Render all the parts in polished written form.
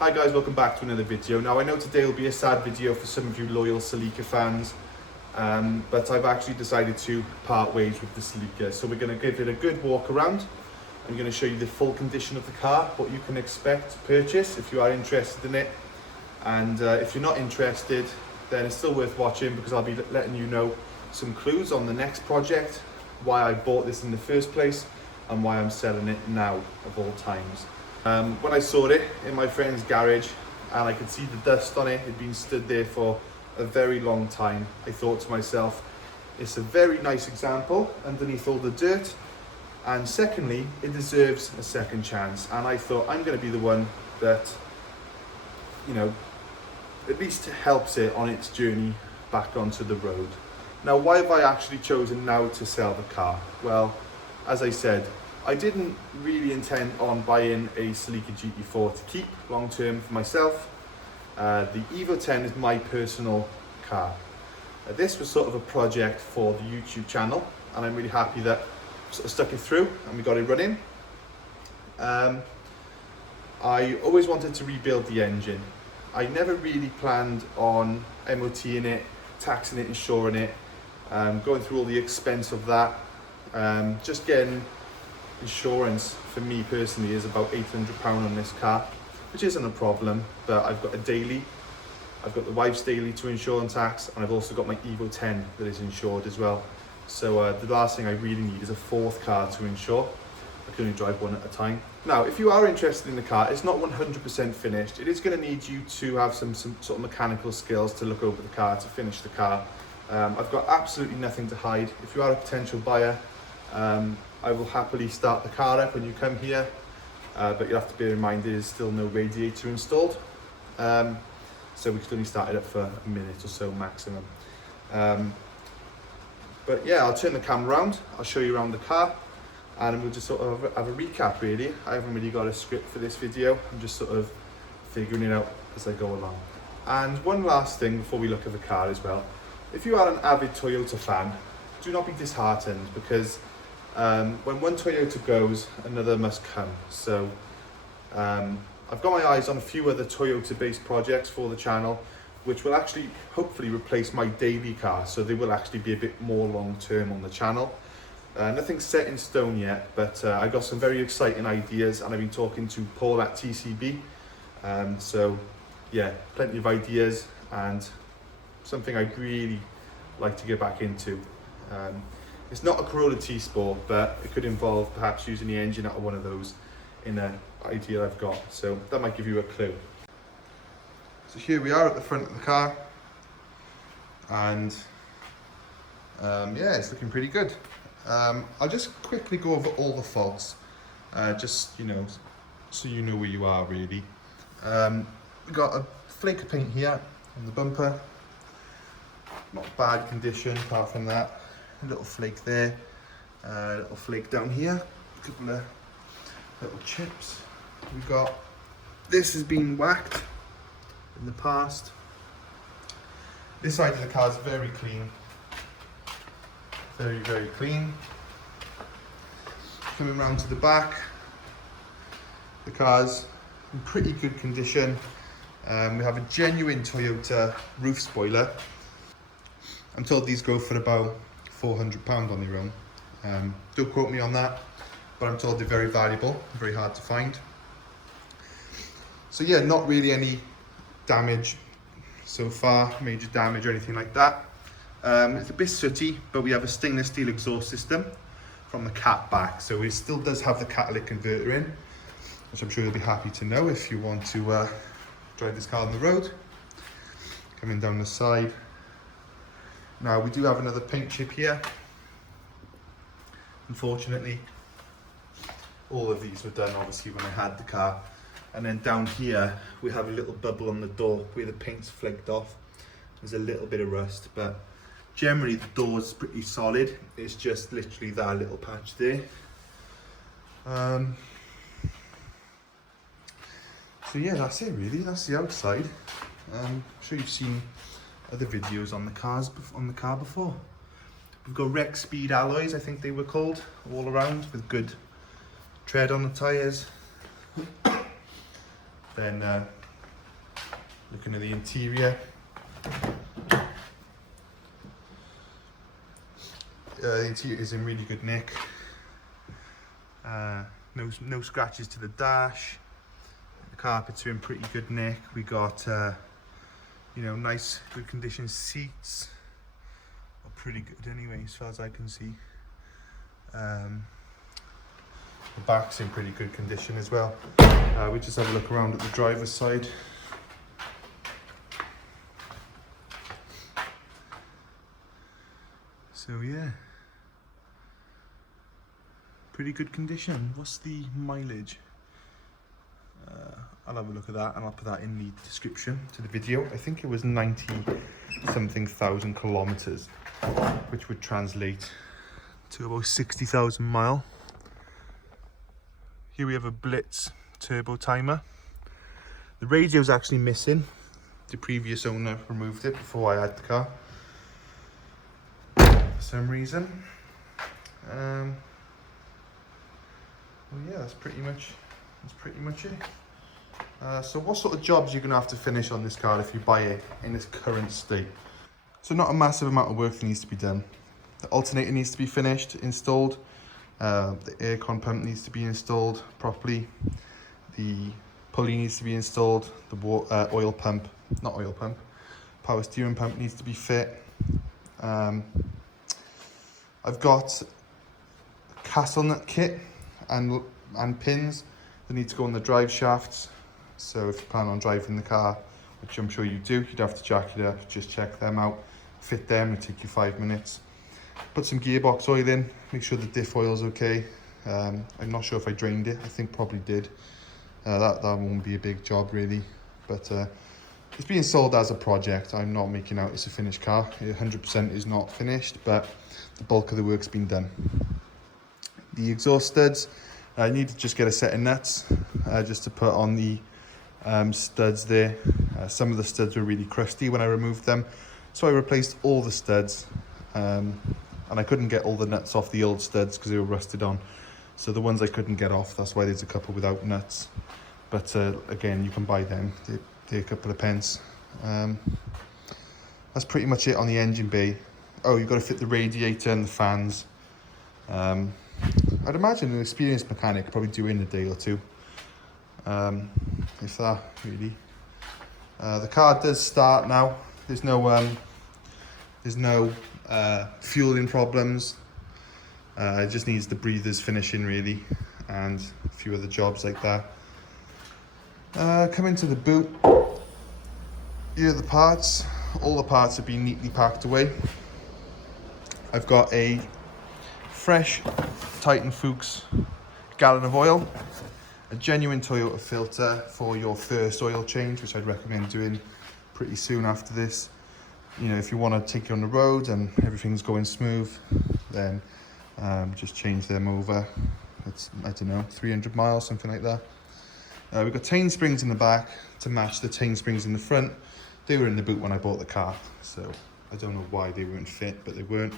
Hi guys, welcome back to another video. Now I know today will be a sad video for some of you loyal Celica fans, but I've actually decided to part ways with the Celica. So we're going to give it a good walk around. I'm going to show you the full condition of the car, what you can expect to purchase if you are interested in it. And if you're not interested, then it's still worth watching because I'll be letting you know some clues on the next project, why I bought this in the first place and why I'm selling it now of all times. When I saw it in my friend's garage and I could see the dust on it, it'd been stood there for a very long time, I thought to myself, it's a very nice example underneath all the dirt, and secondly, it deserves a second chance. And I thought I'm going to be the one that, you know, at least helps it on its journey back onto the road. Now, why have I actually chosen now to sell the car? Well, as I said, I didn't really intend on buying a Celica GT-4 to keep long term for myself. The Evo 10 is my personal car. This was sort of a project for the YouTube channel, and I'm really happy that I sort of stuck it through and we got it running. I always wanted to rebuild the engine. I never really planned on MOTing it, taxing it, insuring it, going through all the expense of that. Just getting insurance for me personally is about £800 on this car, which isn't a problem, but I've got a daily, I've got the wife's daily to insure and tax, and I've also got my Evo 10 that is insured as well. So the last thing I really need is a fourth car to insure. I can only drive one at a time. Now, if you are interested in the car, it's not 100% finished. It is going to need you to have some sort of mechanical skills to look over the car, to finish the car. I've got absolutely nothing to hide. If you are a potential buyer, I will happily start the car up when you come here, but you have to bear in mind there is still no radiator installed, so we can only start it up for a minute or so maximum. But yeah, I'll turn the camera around, I'll show you around the car, and we'll just sort of have a recap really. I haven't really got a script for this video, I'm just sort of figuring it out as I go along. And one last thing before we look at the car as well, if you are an avid Toyota fan, do not be disheartened, because when one Toyota goes, another must come. So I've got my eyes on a few other Toyota based projects for the channel, which will actually hopefully replace my daily car, so they will actually be a bit more long term on the channel. Nothing's set in stone yet, but I got some very exciting ideas, and I've been talking to Paul at TCB, so yeah, plenty of ideas and something I'd really like to get back into. It's not a Corolla T-Sport, but it could involve perhaps using the engine out of one of those in an idea I've got. So that might give you a clue. So here we are at the front of the car, and yeah, it's looking pretty good. I'll just quickly go over all the faults, just, you know, so you know where you are really. We've got a flake of paint here on the bumper. Not bad condition apart from that. A little flake there, a little flake down here, a couple of little chips. We've got, this has been whacked in the past. This side of the car is very clean, very, very clean. Coming round to the back, the car's in pretty good condition. We have a genuine Toyota roof spoiler. I'm told these go for about £400 on their own. Don't quote me on that, but I'm told they're very valuable, very hard to find. So yeah, not really any damage so far, major damage or anything like that. It's a bit sooty, but we have a stainless steel exhaust system from the cat back, so it still does have the catalytic converter in, which I'm sure you'll be happy to know if you want to drive this car on the road. Coming down the side. Now we do have another paint chip here. Unfortunately, all of these were done obviously when I had the car. And then down here we have a little bubble on the door where the paint's flaked off. There's a little bit of rust, but generally the door's pretty solid. It's just literally that little patch there. So yeah, that's it really. That's the outside. I'm sure you've seen other videos on the car before. We've got Rec Speed alloys, I think they were called, all around, with good tread on the tyres. Then Looking at the interior. The interior is in really good nick. No scratches to the dash. The carpets are in pretty good nick. We got you know, nice, good condition seats. Are pretty good anyway, as far as I can see. The back's in pretty good condition as well. We just have a look around at the driver's side. So yeah, pretty good condition. What's the mileage? I'll have a look at that and I'll put that in the description to the video. I think it was 90 something thousand kilometers, which would translate to about 60,000 miles. Here we have a Blitz turbo timer. The radio's actually missing. The previous owner removed it before I had the car for some reason. Well, yeah, that's pretty much it. So what sort of jobs you're going to have to finish on this car if you buy it in its current state? So not a massive amount of work that needs to be done. The alternator needs to be finished, installed. The aircon pump needs to be installed properly. The pulley needs to be installed. The power steering pump needs to be fit. I've got a castle nut kit and pins that need to go on the drive shafts. So if you plan on driving the car, which I'm sure you do, you'd have to jack it up, just check them out, fit them, it'll take you 5 minutes. Put some gearbox oil in, make sure the diff oil's okay. I'm not sure if I drained it, I think probably did. That won't be a big job really, but it's being sold as a project. I'm not making out it's a finished car. It 100% is not finished, but the bulk of the work's been done. The exhaust studs, I need to just get a set of nuts just to put on the studs there. Some of the studs were really crusty when I removed them, so I replaced all the studs, and I couldn't get all the nuts off the old studs because they were rusted on. So the ones I couldn't get off, that's why there's a couple without nuts. But again, you can buy them, they're a couple of pence. That's pretty much it on the engine bay. Oh, you've got to fit the radiator and the fans. I'd imagine an experienced mechanic could probably do it in a day or two. If that, really. The car does start now. There's no fueling problems. It just needs the breathers finishing really, and a few other jobs like that. Come into the boot. Here are the parts. All the parts have been neatly packed away. I've got a fresh Titan Fuchs gallon of oil, a genuine Toyota filter for your first oil change, which I'd recommend doing pretty soon after this. You know, if you want to take it on the road and everything's going smooth, then just change them over. It's, I don't know, 300 miles, something like that. We've got chain springs in the back to match the chain springs in the front. They were in the boot when I bought the car, so I don't know why they weren't fit, but they weren't.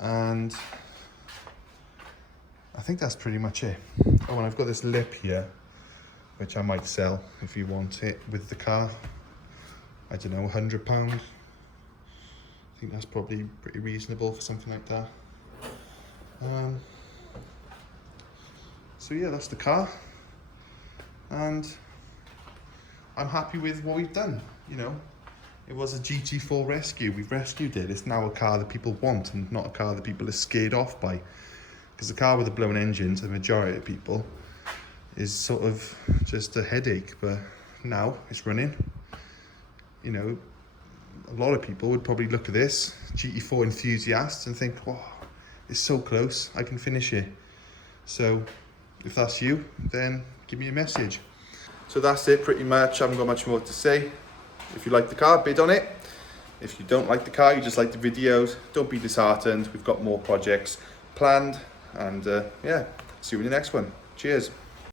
And I think that's pretty much it. Oh, and I've got this lip here, which I might sell if you want it with the car. I don't know, £100. I think that's probably pretty reasonable for something like that. So yeah, that's the car. And I'm happy with what we've done, you know. It was a GT4 rescue. We've rescued it. It's now a car that people want and not a car that people are scared off by. Because the car with a blown engine, to the majority of people, is sort of just a headache. But now it's running. You know, a lot of people would probably look at this, GT4 enthusiasts, and think, wow, it's so close, I can finish it. So if that's you, then give me a message. So that's it pretty much. I haven't got much more to say. If you like the car, bid on it. If you don't like the car, you just like the videos, don't be disheartened. We've got more projects planned, and yeah, see you in the next one. Cheers.